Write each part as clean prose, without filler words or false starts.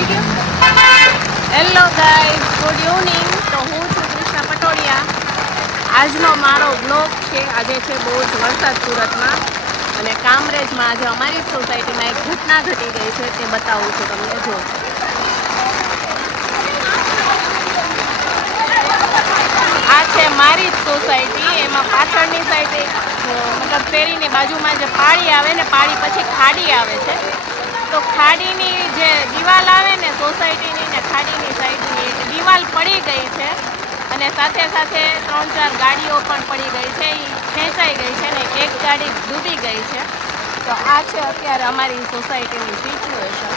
Hello guys, good evening. તો હું છું કૃષ્ણા પટોડિયા. આજનો મારો બ્લોગ છે. આજે છે બહુ જ વરસાદ સુરતમાં, અને કામરેજમાં આજે અમારી જ સોસાયટીમાં એક ઘટના ઘટી ગઈ છે, તે બતાવું છું તમને. જો આ છે મારી જ સોસાયટી. એમાં પાછળની સાઈડ મતલબ શેરીની બાજુમાં જે પાળી આવે ને, પાળી પછી ખાડી આવે છે. તો ખાડીની જે દિવાલ આવે ને સોસાયટીની ને ખાડીની સાઈડની, એ દિવાલ પડી ગઈ છે, અને સાથે સાથે 3-4 ગાડીઓ પણ પડી ગઈ છે. એ ખેંચાઈ ગઈ છે ને એક ગાડી ડૂબી ગઈ છે. તો આ છે અત્યારે અમારી સોસાયટીની સિચ્યુએશન.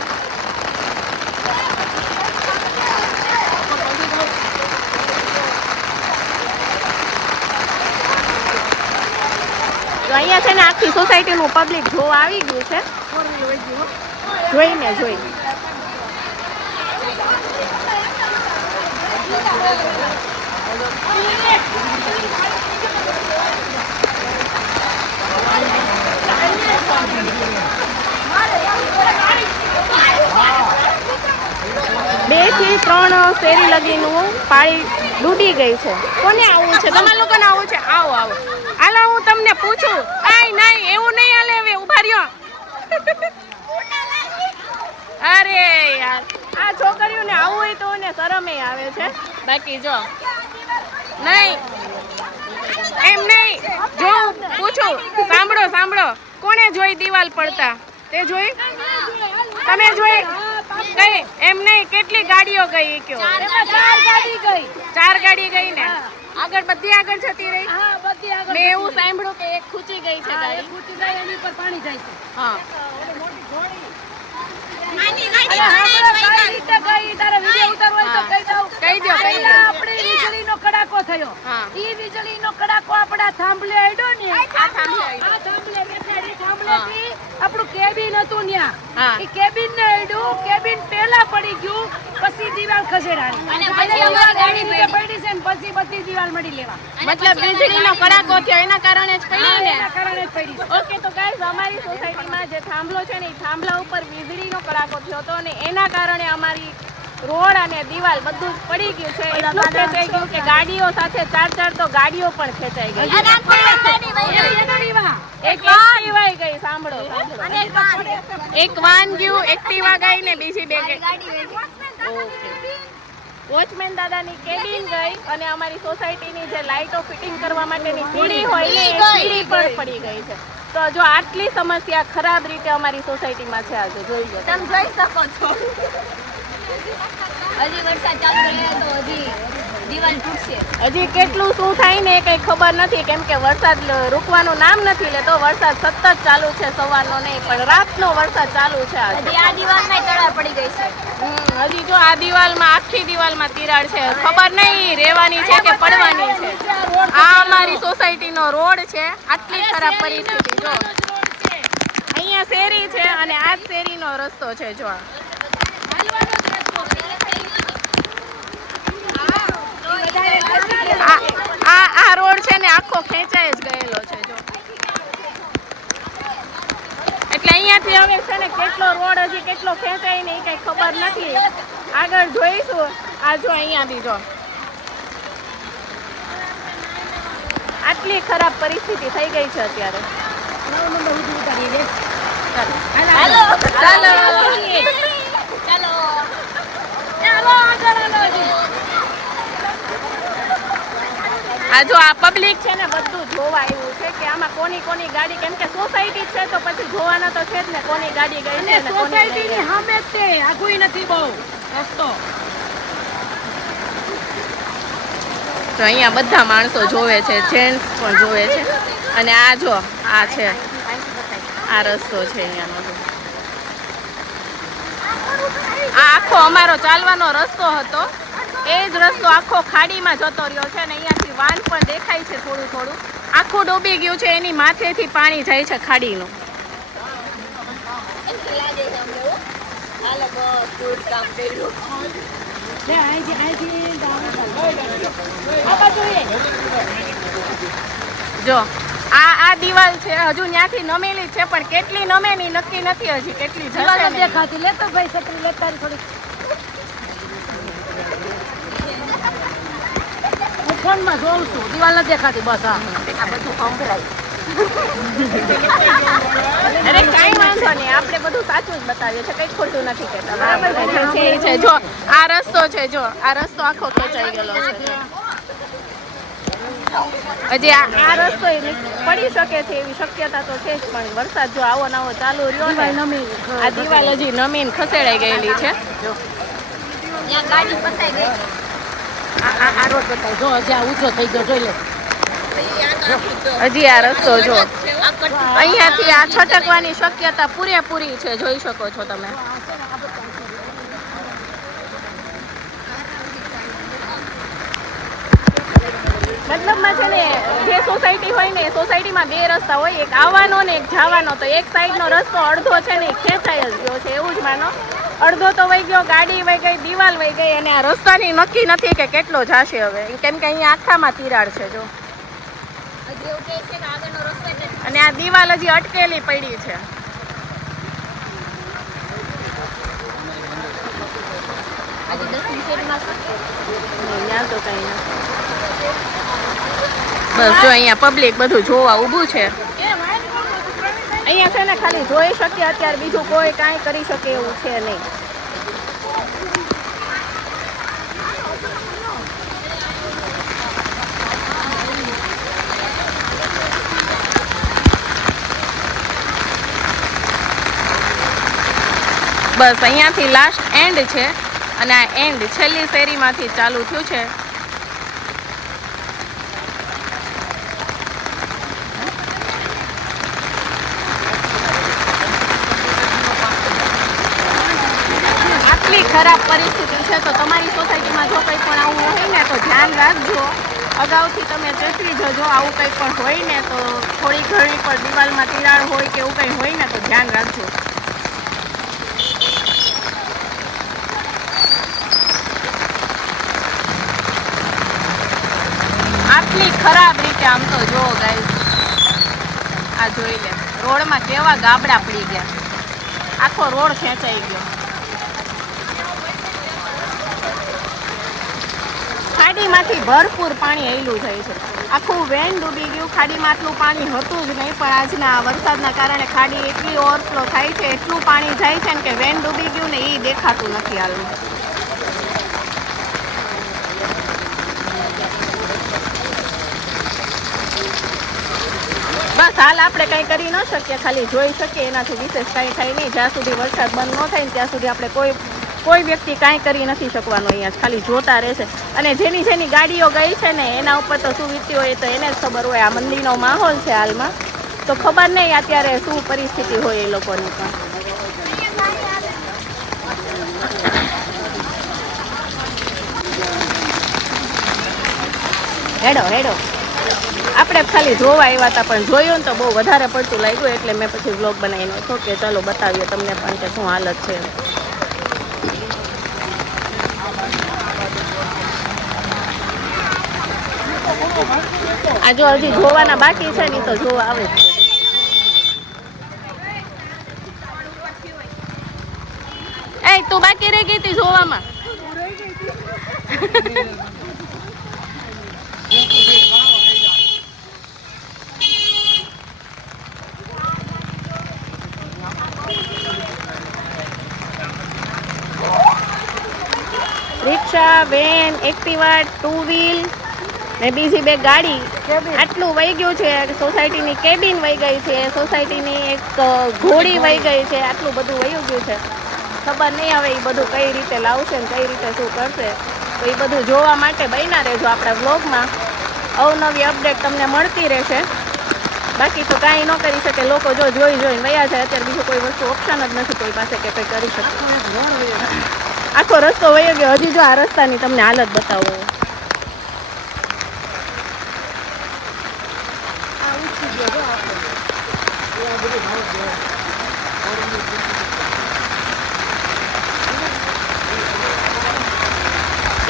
તો અહીંયા છે ને આખી સોસાયટીનું પબ્લિક જોવા આવી ગયું છે. જોઈને જોઈ 2 થી 3 શેરી લગીનું પાણી ડૂબી ગઈ છે. કોને આવવું છે? તમારા લોકોને આવવું છે? આવો આવો. હાલો, હું તમને પૂછું. નહીં એવું નહીં હાલે. હવે ઉભા રહ્યો. અરે યાર, આ છોકરીઓને આવું હોય તો ને શરમે આવે છે. બાકી જો નહીં, એમ નહીં. જો પૂછું, સાંભળો. કોને જોઈ દિવાલ પડતા? તે જોઈ? તમે જોઈ? કઈ એમ નહીં, કેટલી ગાડીઓ ગઈ કયો? 4 ગાડી ગઈ ને આગળ, બધી આગળ જતી રહી. મેં એવું સાંભળ્યું કે એક ખૂચી ગઈ છે ગાડી. એની પર પાણી જાય છે. હા, વીજળીનો કડાકો થયો. ઈ વીજળીનો કડાકો આપડા થાંભલે આડ્યો ને, આપણું કેબિન હતું ન્યા, ઈ કેબિન ને આડ્યું. કેબિન પહેલા પડી ગયું, પછી દિવાલ ખસેડાણી અને ગાડી પડી છે, પછી બધી દિવાલ મળી લેવા. મતલબ વીજળીનો કડાકો થયો એના કારણે જ પડી ને, એના કારણે જ પડી. ઓકે, તો ગાઈઝ, અમારી સોસાયટીમાં જે થાંભલો છે ને, એ થાંભલા ઉપર વીજળીનો કડાકો થયો હતો, અને એના કારણે અમારી રોડ અને દિવાલ બધું પડી ગયું છે. એટલું ખેંચાઈ ગયું કે ગાડીઓ સાથે 4 તો ગાડીઓ પણ ખેંચાઈ ગઈ. એક એક્ટિવા ગઈ. સાંભળો, એક વાન ગયું, એક્ટિવા ગઈ ને બીજી 2 ગઈ. ઓકે, વોચમેન દાદાની કેબિન ગઈ, અને અમારી સોસાયટીની જે લાઇટો ફિટિંગ કરવા માટેની સીડી હોય ને, એ સીડી પણ પડી ગઈ છે. તો જો આટલી સમસ્યા ખરાબ રીતે અમારી સોસાયટીમાં છે. આજે જોઈ લો, તમે જોઈ શકો છો. હજી વરસાદ ચાલુ રહે તો હજી દિવાલ તૂટશે. હજી કેટલું શું થાય ને કઈ ખબર નથી, કેમ કે વરસાદ રૂકવાનું નામ નથી લેતો. વરસાદ સતત ચાલુ છે, સવારનો નહીં પણ રાતનો વરસાદ ચાલુ છે. હજી આ દિવાલમાં તળાવ પડી ગઈ છે. હજી જો આ દિવાલમાં, આખી દિવાલમાં તિરાડ છે. ખબર નહીં રહેવાની છે કે પડવાની છે. આ અમારી સોસાયટીનો રોડ છે. આટલી ખરાબ પરિસ્થિતિ. જો અહીંયા શેરી છે, અને આ જ શેરીનો રસ્તો છે. જો આ રોડ છે ને, આખો ખેંચાઈ જ ગયેલો છે. જો એટલે અહીંયાથી હવે છે ને કેટલો રોડ હજી કેટલો ખેંચાય ને એ કઈ ખબર નથી. આગળ જોઈશું. આ જો અહીંયાથી જો આટલી ખરાબ પરિસ્થિતિ થઈ ગઈ છે અત્યારે. આ જો આ પબ્લિક છે ને, બધું જોવા આવ્યું છે કે આમાં કોની ગાડી, કેમ કે સોસાયટી છે તો પછી જોવાના તો છે જ ને કોની ગાડી ગઈ છે ને. સોસાયટીની સામે જ છે, આગુઈ નથી બહુ રસ્તો. તો અહીંયા બધા માણસો જોવે છે, જેન્ટ્સ પણ જોવે છે. અને આ જો આ છે, આ રસ્તો છે અહીંયાનો. આ આખો અમારો ચાલવાનો રસ્તો હતો. એ જ રસ્તો આખો ખાડીમાં જતો રહ્યો છે, ને અહીંયાથી વાન પણ દેખાય છે થોડું. આખું ડૂબી ગયું છે. એની માથેથી પાણી જાય છે ખાડીનું. જો આ દિવાલ છે હજુ ત્યાંથી નમેલી છે, પણ કેટલી નમે ની નક્કી નથી હજી, કેટલી જશે ને. દેખાતી લેતો ભાઈ છત્રી લેતા થોડી. હું ફોનમાં જોઉં છું, દિવાલ નથી દેખાતી. બસ હા, આ બધું સંભળાય. અરે કાંઈ વાંધો નહીં, આપણે બધું સાચું જ બતાવીએ છીએ, કંઈ ખોટું નથી કહેતા. બરાબર છે, છે ઈ છે. જો આ રસ્તો છે, જો આ રસ્તો આખો ખેંચાઈ ગયેલો છે. હજી આ રસ્તો પડી શકે છે એવી શક્યતા તો છે જ, પણ વરસાદ જો આવો નવો ચાલુ રહ્યો ને, આ દિવાલ હજી નમીને ખસેડાઈ ગયેલી છે. ત્યાં ગાડી ફસાઈ ગઈ. આ રોડ બતાય જો હજી ઊંચો થઈ ગયો, જોઈ લે. હજી આ રસ્તો જો અહીંયાથી આ છટકવાની શક્યતા પૂરેપૂરી છે, જોઈ શકો છો તમે. મતલબમાં છે ને, જે સોસાયટી હોય ને એ સોસાયટીમાં બે રસ્તા હોય, એક આવવાનો ને એક જવાનો. તો એક સાઈડનો રસ્તો અડધો છે ને ખેંચાઈ જ ગયો છે, એવું જ માનો. અડધો તો વહી ગયો, ગાડી વહી ગઈ, દિવાલ વહી ગઈ, અને આ રસ્તાની નક્કી નથી કે કેટલો જશે હવે, કેમ કે અહીંયા આખામાં તિરાડ છે જો. અને આ દિવાલ હજી અટકેલી પડી છે. બસ જો અહીંયા પબ્લિક બધું જોવા ઊભું છે. અહીંયા છે ને ખાલી જોઈ શકીએ અત્યારે, બીજું કોઈ કાંઈ કરી શકે એવું છે નહીં. બસ અહીંયાથી લાસ્ટ એન્ડ છે, અને આ એન્ડ છેલ્લી શેરીમાંથી ચાલુ થયું છે. આટલી ખરાબ પરિસ્થિતિ છે, તો તમારી સોસાયટીમાં જો કંઈ પણ આવું હોય ને તો ધ્યાન રાખજો. અગાઉથી તમે ચેતવી જજો. આવું કંઈ પણ હોય ને તો થોડી ઘણી પણ દિવાલમાં તિરાડ હોય કે એવું કંઈ હોય ને તો ધ્યાન રાખજો. આટલી ખરાબ રીતે આમ તો જો ગાઈસ, આ જોઈ લે, રોડમાં કેવા ગાબડા પડી ગયા, આખો રોડ ખેંચાઈ ગયો. ખાડીમાંથી ભરપૂર પાણી હેલું જાય છે, આખું વેન ડૂબી ગયું. ખાડીમાં આટલું પાણી હતું જ નહીં, પણ આજના વરસાદના કારણે ખાડી એટલી ઓવરફ્લો થાય છે, એટલું પાણી જાય છે ને કે વેન ડૂબી ગયું ને એ દેખાતું નથી હાલમાં. બસ હાલ આપણે કંઈ કરી ન શકીએ, ખાલી જોઈ શકીએ, એનાથી વિશેષ કાંઈ થાય નહીં. જ્યાં સુધી વરસાદ બંધ ન થાય ને ત્યાં સુધી આપણે કોઈ વ્યક્તિ કાંઈ કરી નથી શકવાનું, અહીંયા ખાલી જોતા રહેશે. અને જેની જેની ગાડીઓ ગઈ છે ને એના ઉપર તો શું વીત્યું હોય તો એને જ ખબર હોય. આ મંદિરનો માહોલ છે હાલમાં, તો ખબર નહીં અત્યારે શું પરિસ્થિતિ હોય એ લોકોની પણ. હેડો હેડો, આપણે ખાલી જોવા આવ્યા હતા, પણ જોયું ને તો બહુ વધારે પડતું લાગ્યું, એટલે મેં પછી વ્લોગ બનાવીને હતો કે ચાલો બતાવીએ તમને પણ કે શું હાલત છે. આ જો હજી જોવાના બાકી છે ને તો જોવા આવે જ છે. એ તું બાકી રહી ગઈ હતી જોવામાં. રિક્ષા, વેન, એક્ટિવા, ટુ વ્હીલ ને બીજી બે ગાડી, આટલું વહી ગયું છે. સોસાયટીની કેબિન વહી ગઈ છે, સોસાયટીની એક ઘોડી વહી ગઈ છે, આટલું બધું વહી ગયું છે. ખબર નહીં હવે એ બધું કઈ રીતે લાવશે ને કઈ રીતે શું કરશે, તો એ બધું જોવા માટે બન્યા રહેજો આપણા વ્લોગમાં. અવનવી અપડેટ તમને મળતી રહેશે. બાકી તો કાંઈ ન કરી શકે, લોકો જો જોઈને વયા જાય. અત્યારે બીજું કોઈ વસ્તુ ઓપ્શન જ નથી કોઈ પાસે કે કંઈ કરી શકે. આખો રસ્તો વયો ગયો. હજી જો આ રસ્તાની તમને હાલત બતાવો.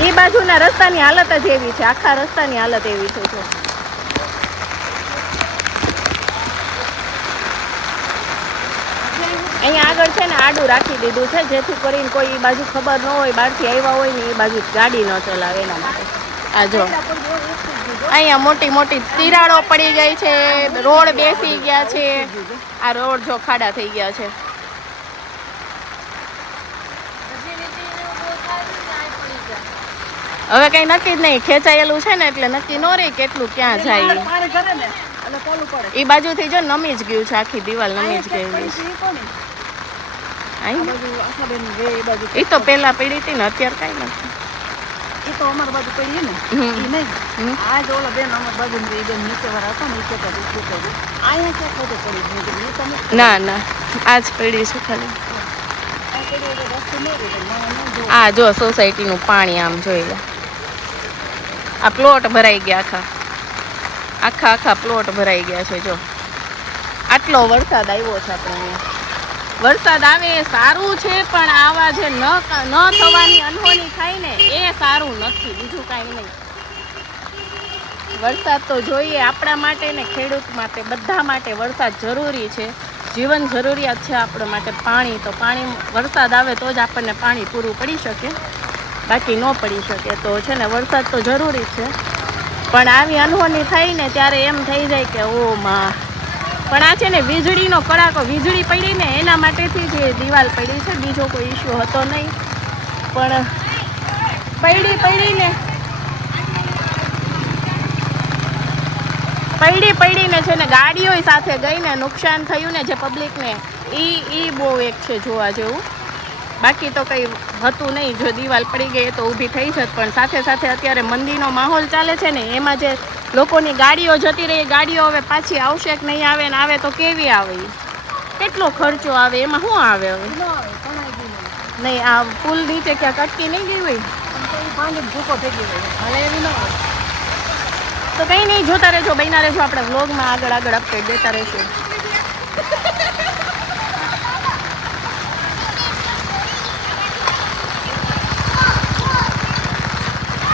એ બાજુના રસ્તાની હાલત જ એવી છે, આખા રસ્તાની હાલત એવી છે. જો અહીંયા આગળ છે ને આડું રાખી દીધું છે, જેથી કરીને કોઈ એ બાજુ ખબર ન હોય, બહારથી આવ્યા હોય ને એ બાજુ ગાડી ન ચલાવે એના માટે. આ જો અહીંયા મોટી મોટી તિરાડો પડી ગઈ છે, રોડ બેસી ગયા છે. આ રોડ જો ખાડા થઈ ગયા છે. હવે કઈ નક્કી જ નહીં, ખેંચાયેલું છે ને એટલે નક્કી ન રહી કેટલું ક્યાં જાય. એ બાજુથી જો નમી જ ગયું છે, આખી દિવાલ નમી જ ગયેલી છે. એ તો પેલા પડી હતી ને, અત્યારે કઈ નથી. એ તો અમાર બાજુ પડી ને ઈ નહીં. આ જો ઓલા બેન અમાર બાજુ ની બેન નીચે વાળા હતા ને ઈ કહેતા અહીંયા ક્યાં ખોટું પડી ગયું. ના ના આજ પડી છે ખાલી. આ જો સોસાયટીનું પાણી આમ જોઈ લે. આ પ્લોટ ભરાઈ ગયા, આખા પ્લોટ ભરાઈ ગયા છે. જો આટલો વરસાદ આવ્યો છે આપણે અહીંયા. વરસાદ આવે એ સારું છે, પણ આવા જે ન થવાની અનહોની થાય ને એ સારું નથી, બીજું કાંઈ નહીં. વરસાદ તો જોઈએ આપણા માટે ને ખેડૂત માટે, બધા માટે વરસાદ જરૂરી છે. જીવન જરૂરિયાત છે આપણા માટે પાણી. તો પાણી વરસાદ આવે તો જ આપણને પાણી પૂરું પડી શકે, બાકી ન પડી શકે. તો છે ને વરસાદ તો જરૂરી છે, પણ આવી અનહોની થાય ને ત્યારે એમ થઈ જાય કે ઓ માં. પણ આ છે ને વીજળીનો કડાકો, વીજળી પડી ને એના માટેથી જ દિવાલ પડી છે, બીજો કોઈ ઇસ્યુ હતો નહીં. પણ પડીને છે ને ગાડીઓ સાથે ગઈ ને નુકસાન થયું ને જે પબ્લિકને, એ બહુ એક છે જોવા જેવું. બાકી તો કંઈ હતું નહીં. જો દિવાલ પડી ગઈ તો ઊભી થઈ જત, પણ સાથે સાથે અત્યારે મંદીનો માહોલ ચાલે છે ને, એમાં જે લોકોની ગાડીઓ જતી રહી, ગાડીઓ હવે પાછી આવશે કે નહીં આવે, ને આવે તો કેવી આવે, કેટલો ખર્ચો આવે, એમાં શું આવે હવે. નહીં આ પુલ નીચે ક્યાંક અટકી નહીં ગઈ હોય તો કંઈ નહીં. જોતા રહેજો, બન્યા રહેજો આપણે વ્લોગમાં, આગળ અપડેટ દેતા રહેશું.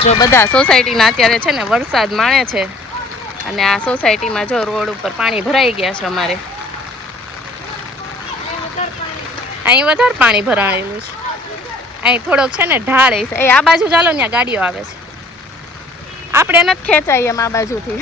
જો બધા સોસાયટીના અત્યારે છે ને વરસાદ માણે છે, અને આ સોસાયટીમાં જો રોડ ઉપર પાણી ભરાઈ ગયા છે. અમારે અહીં વધારે પાણી ભરાયેલું છે. અહીં થોડોક છે ને ઢાળ છે. એ આ બાજુ ચાલો, ત્યાં ગાડીઓ આવે છે. આપણે નથી ખેંચાય એમ આ બાજુથી.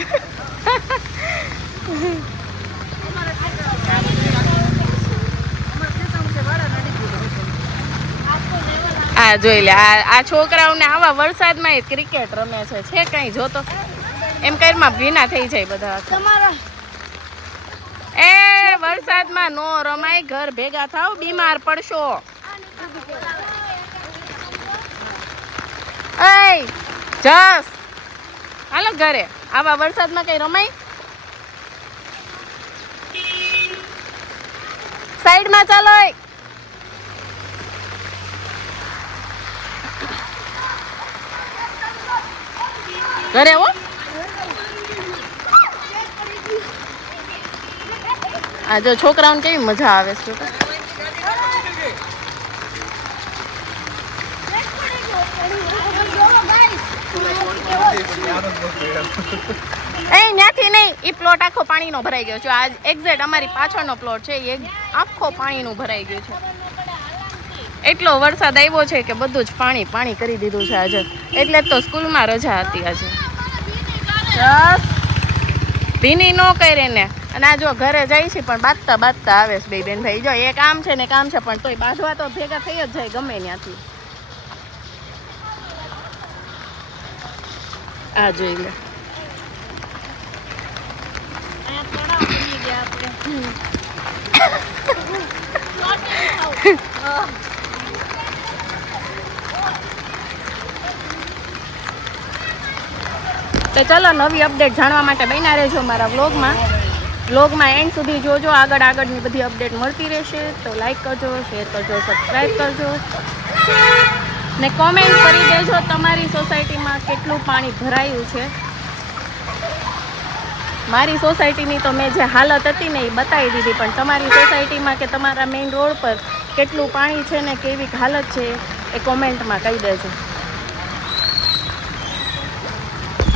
આ જોઈ લે, આ છોકરાઓને આવા વરસાદમાં ક્રિકેટ રમે છે કઈ જોતો એમ કઈમાં ભીના થઈ જાય બધા. એ વરસાદમાં નો રમાય, ઘર ભેગા થાવ, બીમાર પડશો. એ જસ હાલો ઘરે, આવા વરસાદમાં કઈ રમાય. સાઈડમાં ચાલો. ઘરે હો. આ જો છોકરાઓને કેવી મજા આવે છે. ત્યાંથી નહીં, એ પ્લોટ આખો પાણીનો ભરાઈ ગયો છે. આજ એક્ઝેક્ટ અમારી પાછળનો પ્લોટ છે, એ આખો પાણીનું ભરાઈ ગયું છે. એટલો વરસાદ આવ્યો છે કે બધું જ પાણી કરી દીધું છે આજે. એટલે જ તો સ્કૂલમાં રજા હતી આજે. ભીની ન કરે ને. અને આ જો ઘરે જાય છે પણ બાંધતા આવે છે બે બેન ભાઈ. જો એ કામ છે ને કામ છે, પણ તોય બાંધવા તો ભેગા થઈ જ જાય ગમે ત્યાંથી. આ જોઈ લે. તો ચલો, નવી અપડેટ જાણવા માટે બન્યા રહેજો મારા વ્લોગમાં એન્ડ સુધી જોજો. આગળની બધી અપડેટ મળતી રહેશે. તો લાઈક કરજો, શેર કરજો, સબસ્ક્રાઈબ કરજો ને કોમેન્ટ કરી દેજો તમારી સોસાયટીમાં કેટલું પાણી ભરાયું છે. મારી સોસાયટીની તો મેં જે હાલત હતી ને એ બતાવી દીધી, પણ તમારી સોસાયટીમાં કે તમારા મેઇન રોડ પર કેટલું પાણી છે ને કેવી હાલત છે એ કોમેન્ટમાં કહી દેજો.